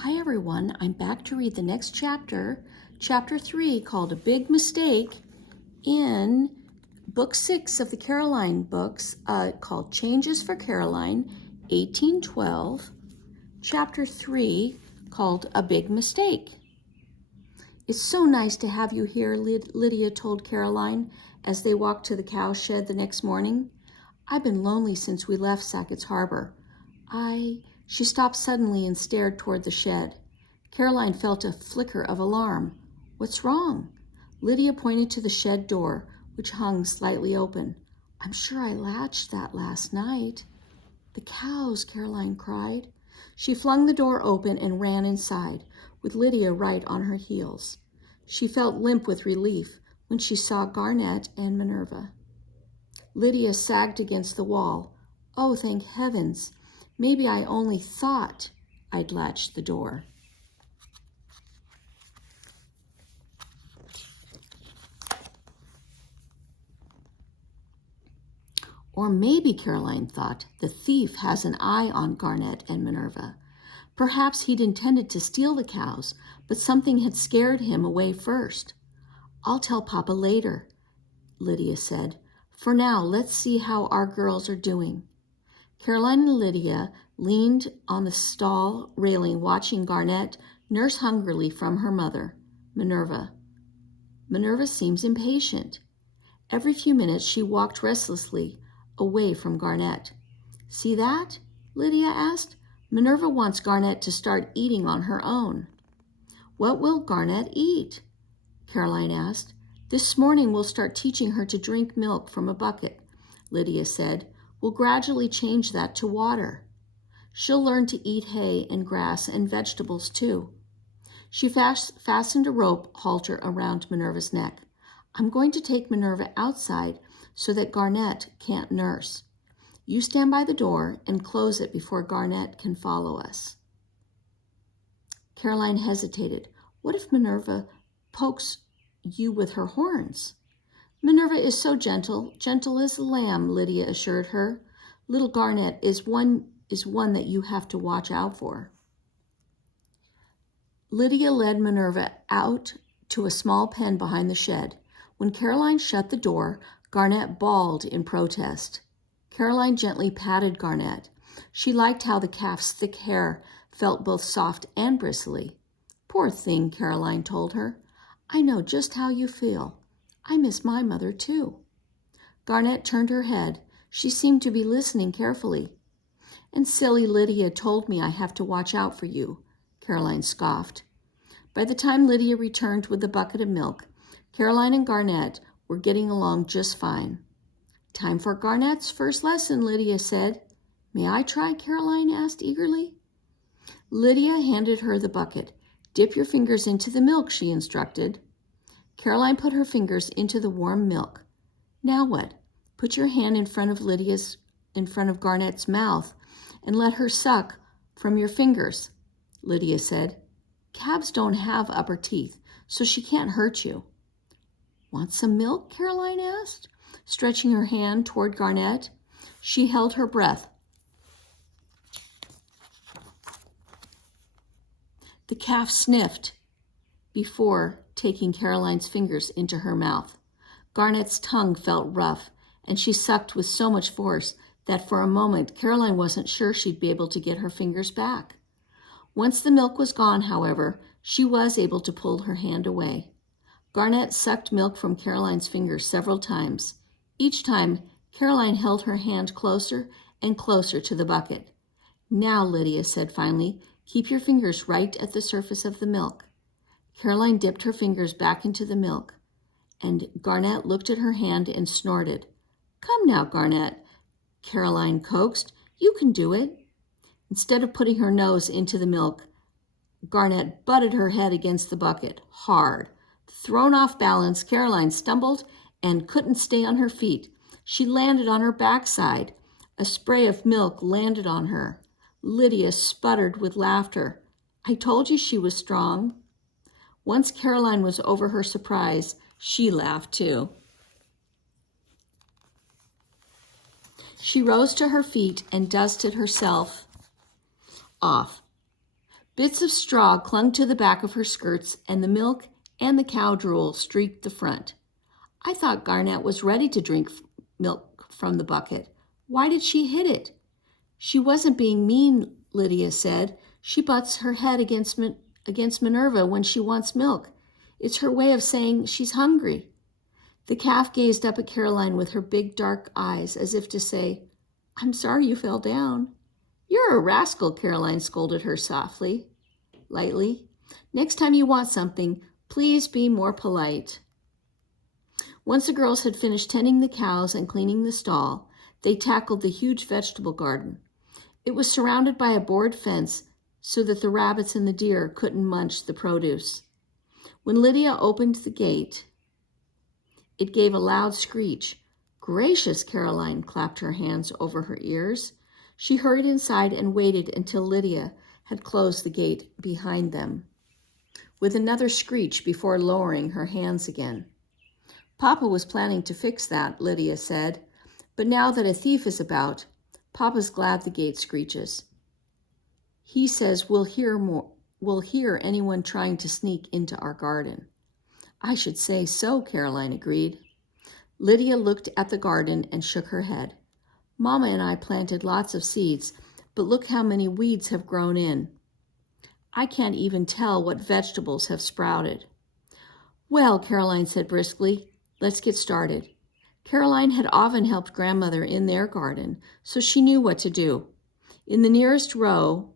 Hi everyone, I'm back to read the next chapter, chapter 3, called A Big Mistake, in book 6 of the Caroline books, called Changes for Caroline, 1812, chapter 3, called A Big Mistake. It's so nice to have you here, Lydia told Caroline as they walked to the cow shed the next morning. I've been lonely since we left Sackett's Harbor. She stopped suddenly and stared toward the shed. Caroline felt a flicker of alarm. What's wrong? Lydia pointed to the shed door, which hung slightly open. I'm sure I latched that last night. The cows, Caroline cried. She flung the door open and ran inside, with Lydia right on her heels. She felt limp with relief when she saw Garnet and Minerva. Lydia sagged against the wall. Oh, thank heavens! Maybe I only thought I'd latched the door. Or maybe, Caroline thought, the thief has an eye on Garnet and Minerva. Perhaps he'd intended to steal the cows, but something had scared him away first. I'll tell Papa later, Lydia said. For now, let's see how our girls are doing. Caroline and Lydia leaned on the stall railing, watching Garnet nurse hungrily from her mother, Minerva. Minerva seems impatient. Every few minutes she walked restlessly away from Garnet. See that? Lydia asked. Minerva wants Garnet to start eating on her own. What will Garnet eat? Caroline asked. This morning we'll start teaching her to drink milk from a bucket, Lydia said. We'll gradually change that to water. She'll learn to eat hay and grass and vegetables too. She fastened a rope halter around Minerva's neck. I'm going to take Minerva outside so that Garnet can't nurse. You stand by the door and close it before Garnet can follow us. Caroline hesitated. What if Minerva pokes you with her horns? Minerva is so gentle, gentle as a lamb, Lydia assured her. Little Garnet is one that you have to watch out for. Lydia led Minerva out to a small pen behind the shed. When Caroline shut the door, Garnet bawled in protest. Caroline gently patted Garnet. She liked how the calf's thick hair felt both soft and bristly. Poor thing, Caroline told her. I know just how you feel. I miss my mother too. Garnet turned her head. She seemed to be listening carefully. And silly Lydia told me I have to watch out for you, Caroline scoffed. By the time Lydia returned with the bucket of milk, Caroline and Garnet were getting along just fine. Time for Garnet's first lesson, Lydia said. May I try? Caroline asked eagerly. Lydia handed her the bucket. Dip your fingers into the milk, she instructed. Caroline put her fingers into the warm milk. Now what? Put your hand in front of Garnet's mouth and let her suck from your fingers, Lydia said. Calves don't have upper teeth, so she can't hurt you. Want some milk? Caroline asked, stretching her hand toward Garnet. She held her breath. The calf sniffed before taking Caroline's fingers into her mouth. Garnet's tongue felt rough, and she sucked with so much force that for a moment Caroline wasn't sure she'd be able to get her fingers back. Once the milk was gone, however, she was able to pull her hand away. Garnet sucked milk from Caroline's fingers several times. Each time, Caroline held her hand closer and closer to the bucket. Now, Lydia said finally, keep your fingers right at the surface of the milk. Caroline dipped her fingers back into the milk, and Garnet looked at her hand and snorted. Come now, Garnet, Caroline coaxed. You can do it. Instead of putting her nose into the milk, Garnet butted her head against the bucket, hard. Thrown off balance, Caroline stumbled and couldn't stay on her feet. She landed on her backside. A spray of milk landed on her. Lydia sputtered with laughter. I told you she was strong. Once Caroline was over her surprise, she laughed too. She rose to her feet and dusted herself off. Bits of straw clung to the back of her skirts, and the milk and the cow drool streaked the front. I thought Garnet was ready to drink milk from the bucket. Why did she hit it? She wasn't being mean, Lydia said. She butts her head against Minerva when she wants milk. It's her way of saying she's hungry. The calf gazed up at Caroline with her big dark eyes as if to say, I'm sorry you fell down. You're a rascal, Caroline scolded her lightly. Next time you want something, please be more polite. Once the girls had finished tending the cows and cleaning the stall, they tackled the huge vegetable garden. It was surrounded by a board fence so that the rabbits and the deer couldn't munch the produce. When Lydia opened the gate, it gave a loud screech. Gracious, Caroline clapped her hands over her ears. She hurried inside and waited until Lydia had closed the gate behind them, with another screech before lowering her hands again. Papa was planning to fix that, Lydia said, but now that a thief is about, Papa's glad the gate screeches. He says we'll hear anyone trying to sneak into our garden. I should say so, Caroline agreed. Lydia looked at the garden and shook her head. Mama and I planted lots of seeds, but look how many weeds have grown in. I can't even tell what vegetables have sprouted. Well, Caroline said briskly, let's get started. Caroline had often helped grandmother in their garden, so she knew what to do. In the nearest row,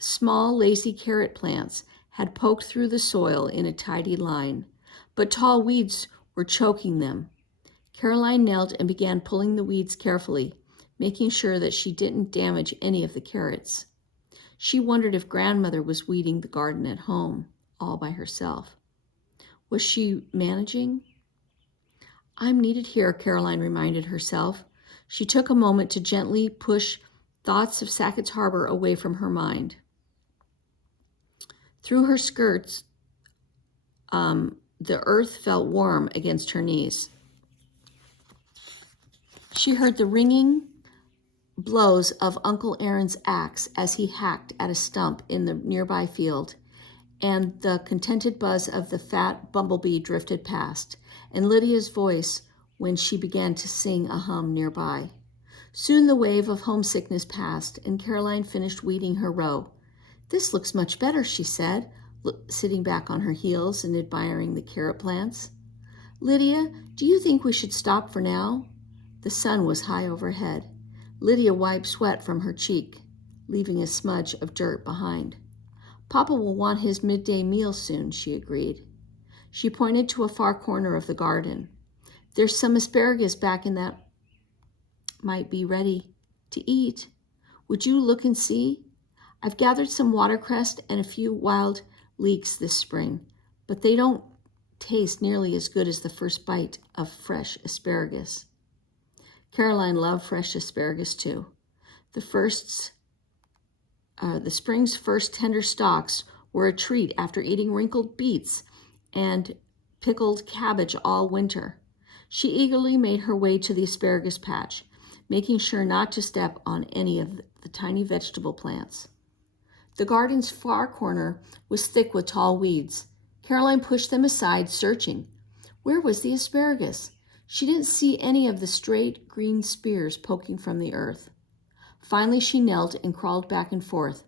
small, lazy carrot plants had poked through the soil in a tidy line, but tall weeds were choking them. Caroline knelt and began pulling the weeds carefully, making sure that she didn't damage any of the carrots. She wondered if grandmother was weeding the garden at home, all by herself. Was she managing? I'm needed here, Caroline reminded herself. She took a moment to gently push thoughts of Sackett's Harbor away from her mind. Through her skirts, the earth felt warm against her knees. She heard the ringing blows of Uncle Aaron's axe as he hacked at a stump in the nearby field, and the contented buzz of the fat bumblebee drifted past, and Lydia's voice when she began to sing a hum nearby. Soon the wave of homesickness passed, and Caroline finished weeding her row. This looks much better, she said, sitting back on her heels and admiring the carrot plants. Lydia, do you think we should stop for now? The sun was high overhead. Lydia wiped sweat from her cheek, leaving a smudge of dirt behind. Papa will want his midday meal soon, she agreed. She pointed to a far corner of the garden. There's some asparagus back in that might be ready to eat. Would you look and see? I've gathered some watercress and a few wild leeks this spring, but they don't taste nearly as good as the first bite of fresh asparagus. Caroline loved fresh asparagus too. The spring's first tender stalks were a treat after eating wrinkled beets and pickled cabbage all winter. She eagerly made her way to the asparagus patch, making sure not to step on any of the tiny vegetable plants. The garden's far corner was thick with tall weeds. Caroline pushed them aside, searching. Where was the asparagus? She didn't see any of the straight green spears poking from the earth. Finally, she knelt and crawled back and forth,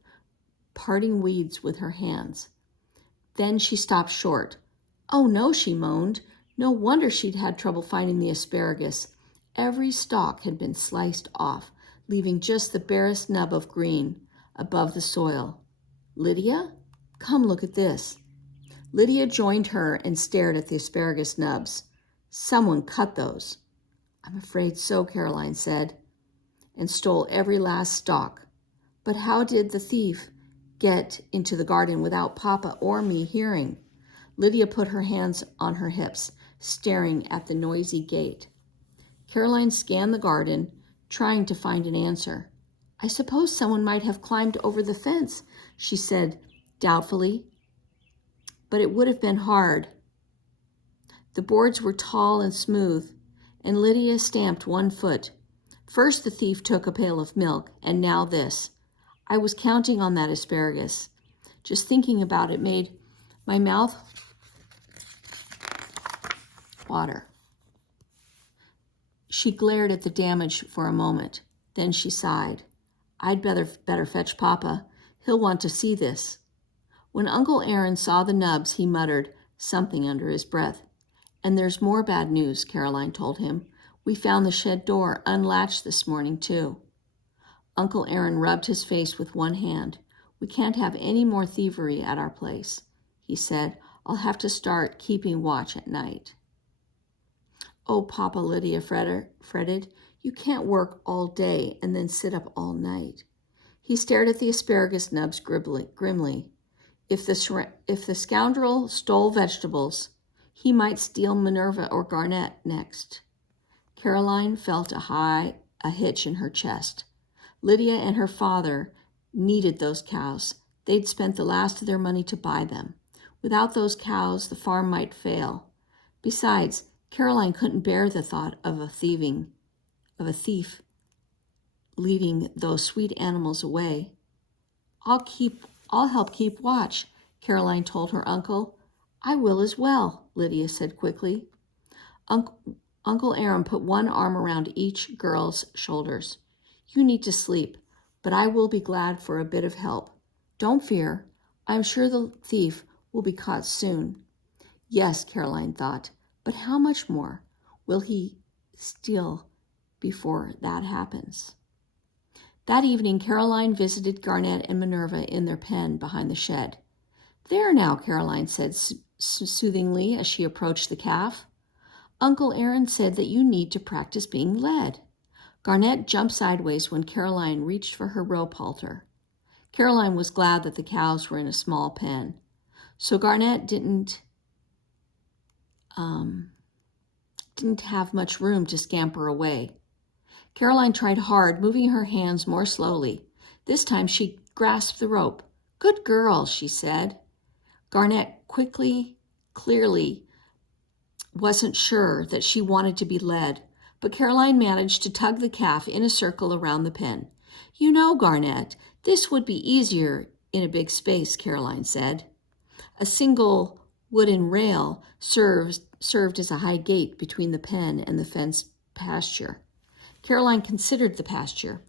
parting weeds with her hands. Then she stopped short. Oh no, she moaned. No wonder she'd had trouble finding the asparagus. Every stalk had been sliced off, leaving just the barest nub of green above the soil. Lydia? Come look at this. Lydia joined her and stared at the asparagus nubs. Someone cut those. I'm afraid so, Caroline said, and stole every last stalk. But how did the thief get into the garden without Papa or me hearing? Lydia put her hands on her hips, staring at the noisy gate. Caroline scanned the garden, trying to find an answer. I suppose someone might have climbed over the fence, she said doubtfully. But it would have been hard. The boards were tall and smooth, and Lydia stamped one foot. First the thief took a pail of milk, and now this. I was counting on that asparagus. Just thinking about it made my mouth water. She glared at the damage for a moment. Then she sighed. I'd better fetch Papa. He'll want to see this. When Uncle Aaron saw the nubs, he muttered something under his breath. And there's more bad news, Caroline told him. We found the shed door unlatched this morning, too. Uncle Aaron rubbed his face with one hand. We can't have any more thievery at our place, he said. I'll have to start keeping watch at night. Oh, Papa, Lydia fretted. You can't work all day and then sit up all night. He stared at the asparagus nubs grimly. If the scoundrel stole vegetables, he might steal Minerva or Garnet next. Caroline felt a hitch in her chest. Lydia and her father needed those cows. They'd spent the last of their money to buy them. Without those cows, the farm might fail. Besides, Caroline couldn't bear the thought of a thief leading those sweet animals away. I'll help keep watch, Caroline told her uncle. I will as well, Lydia said quickly. Uncle Aaron put one arm around each girl's shoulders. You need to sleep, but I will be glad for a bit of help. Don't fear. I'm sure the thief will be caught soon. Yes, Caroline thought, but how much more will he steal before that happens? That evening, Caroline visited Garnet and Minerva in their pen behind the shed. There now, Caroline said soothingly as she approached the calf. Uncle Aaron said that you need to practice being led. Garnet jumped sideways when Caroline reached for her rope halter. Caroline was glad that the cows were in a small pen, so Garnet didn't have much room to scamper away. Caroline tried hard, moving her hands more slowly. This time she grasped the rope. Good girl, she said. Garnet clearly wasn't sure that she wanted to be led, but Caroline managed to tug the calf in a circle around the pen. You know, Garnet, this would be easier in a big space, Caroline said. A single wooden rail served as a high gate between the pen and the fenced pasture. Caroline considered the pasture,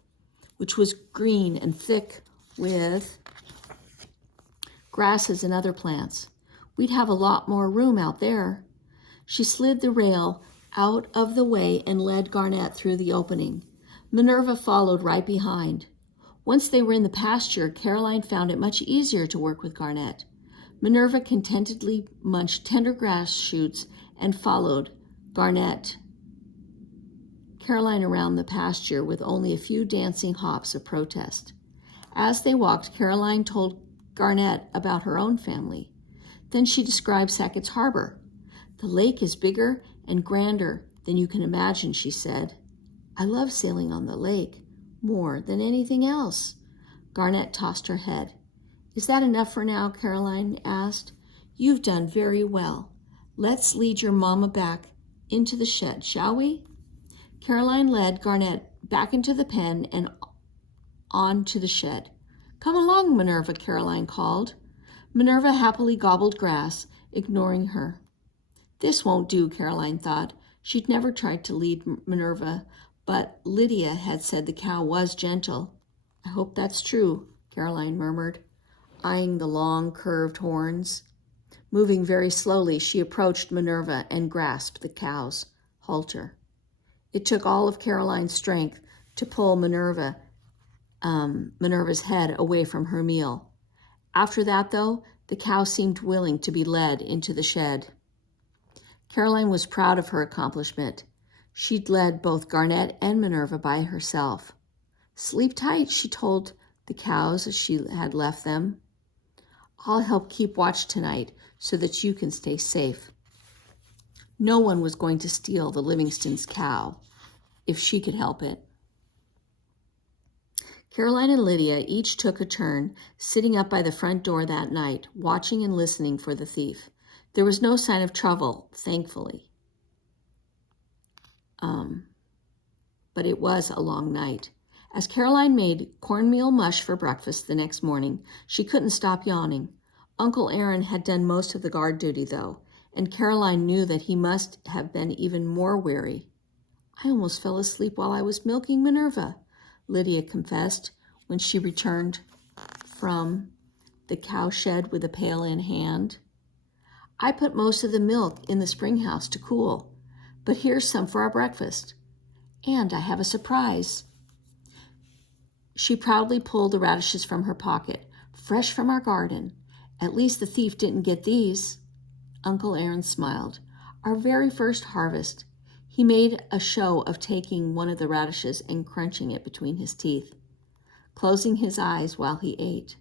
which was green and thick with grasses and other plants. We'd have a lot more room out there. She slid the rail out of the way and led Garnet through the opening. Minerva followed right behind. Once they were in the pasture, Caroline found it much easier to work with Garnet. Minerva contentedly munched tender grass shoots and followed Caroline around the pasture with only a few dancing hops of protest. As they walked, Caroline told Garnet about her own family. Then she described Sackett's Harbor. The lake is bigger and grander than you can imagine, she said. I love sailing on the lake more than anything else. Garnet tossed her head. Is that enough for now? Caroline asked. You've done very well. Let's lead your mama back into the shed, shall we? Caroline led Garnet back into the pen and on to the shed. Come along, Minerva, Caroline called. Minerva happily gobbled grass, ignoring her. This won't do, Caroline thought. She'd never tried to lead Minerva, but Lydia had said the cow was gentle. I hope that's true, Caroline murmured, eyeing the long, curved horns. Moving very slowly, she approached Minerva and grasped the cow's halter. It took all of Caroline's strength to pull Minerva's head away from her meal. After that, though, the cow seemed willing to be led into the shed. Caroline was proud of her accomplishment. She'd led both Garnet and Minerva by herself. Sleep tight, she told the cows as she had left them. I'll help keep watch tonight so that you can stay safe. No one was going to steal the Livingstons' cow if she could help it. Caroline and Lydia each took a turn sitting up by the front door that night, watching and listening for the thief. There was no sign of trouble, thankfully. But it was a long night. As Caroline made cornmeal mush for breakfast the next morning, she couldn't stop yawning. Uncle Aaron had done most of the guard duty, though, and Caroline knew that he must have been even more weary. "I almost fell asleep while I was milking Minerva," Lydia confessed when she returned from the cowshed with a pail in hand. "I put most of the milk in the spring house to cool, but here's some for our breakfast. And I have a surprise." She proudly pulled the radishes from her pocket. "Fresh from our garden. At least the thief didn't get these." Uncle Aaron smiled. "Our very first harvest." He made a show of taking one of the radishes and crunching it between his teeth, closing his eyes while he ate.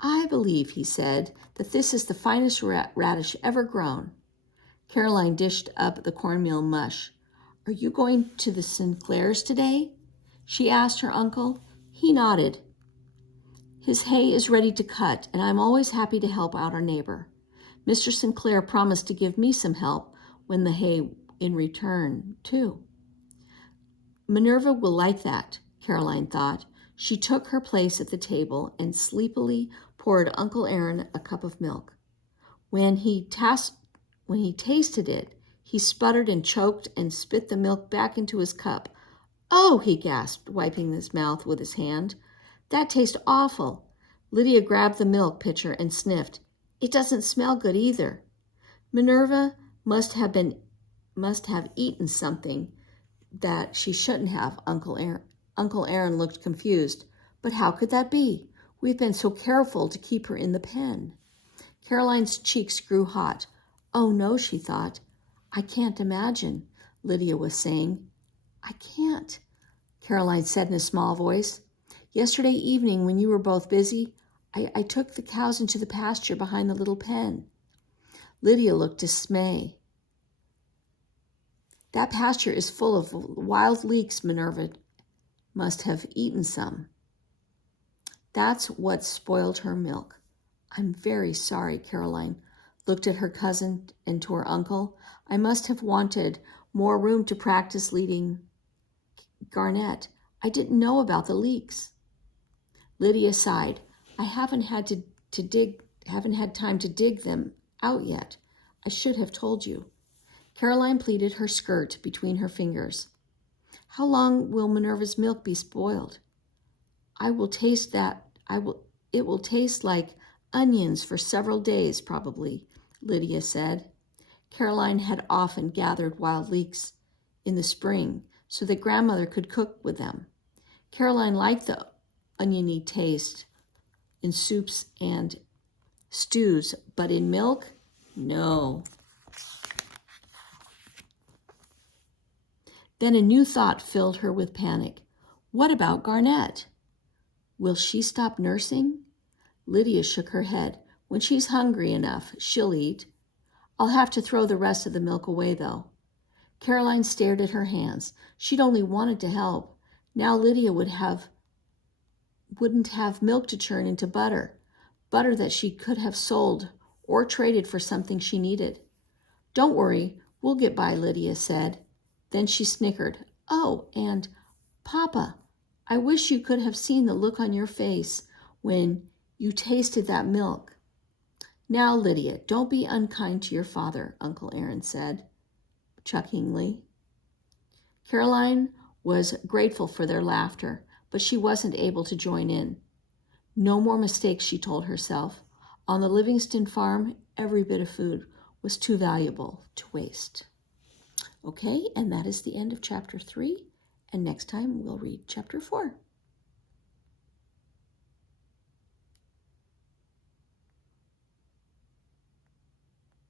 "I believe," he said, "that this is the finest radish ever grown." Caroline dished up the cornmeal mush. "Are you going to the Sinclairs today?" she asked her uncle. He nodded. "His hay is ready to cut, and I'm always happy to help out our neighbor. Mr. Sinclair promised to give me some help when the hay in return, too." Minerva will like that, Caroline thought. She took her place at the table and sleepily poured Uncle Aaron a cup of milk. When he tasted it, he sputtered and choked and spit the milk back into his cup. "Oh," he gasped, wiping his mouth with his hand. "That tastes awful." Lydia grabbed the milk pitcher and sniffed. "It doesn't smell good either." Minerva must have eaten something that she shouldn't have. Uncle Aaron looked confused. "But how could that be? We've been so careful to keep her in the pen." Caroline's cheeks grew hot. "Oh no," she thought. "I can't imagine," Lydia was saying. "I can't," Caroline said in a small voice. "Yesterday evening, when you were both busy, I took the cows into the pasture behind the little pen." Lydia looked dismay. "That pasture is full of wild leeks. Minerva must have eaten some. That's what spoiled her milk." "I'm very sorry." Caroline looked at her cousin and to her uncle. "I must have wanted more room to practice leading Garnet. I didn't know about the leeks." Lydia sighed. "I haven't had time to dig them out yet. I should have told you." Caroline pleated her skirt between her fingers. "How long will Minerva's milk be spoiled?" It will taste like onions for several days, probably," Lydia said. Caroline had often gathered wild leeks in the spring so that grandmother could cook with them. Caroline liked the oniony taste in soups and stews, but in milk, no. Then a new thought filled her with panic. What about Garnet? Will she stop nursing? Lydia shook her head. "When she's hungry enough, she'll eat. I'll have to throw the rest of the milk away, though." Caroline stared at her hands. She'd only wanted to help. Now Lydia wouldn't have milk to churn into butter that she could have sold or traded for something she needed. "Don't worry, we'll get by," Lydia said. Then she snickered. "Oh, and Papa, I wish you could have seen the look on your face when you tasted that milk." "Now, Lydia, don't be unkind to your father," Uncle Aaron said, chucklingly. Caroline was grateful for their laughter, but she wasn't able to join in. No more mistakes, she told herself. On the Livingston farm, every bit of food was too valuable to waste. Okay, and that is the end of chapter 3, and next time we'll read chapter 4.